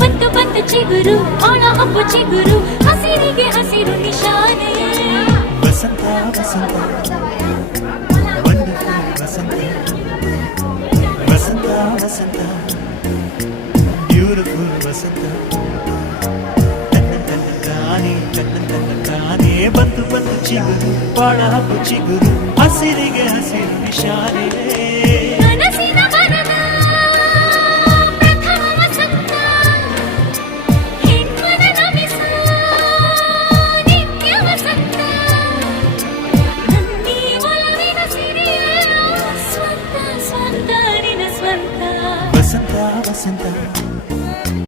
ಬಂತು ಬಂತು ಚಿಗುರು ಆಳ ಹಬ್ಬು ಚಿಗುರು ಹಸಿರಿಗೆ ಹಸಿರು ನಿಶಾನೆ ವಸಂತ ವಸಂತ ವಂಡರ್ಫುಲ್ ವಸಂತ ವಸಂತ ವಸಂತ ಬ್ಯೂಟಿಫುಲ್ ವಸಂತ ತಾನೇ ಬಂತು ಬಂತು ಚಿಗುರು ಬಾಳ ಹಬ್ಬು ಚಿಗುರು ಹಸಿರಿಗೆ ಹಸಿರು ನಿಶಾನೆ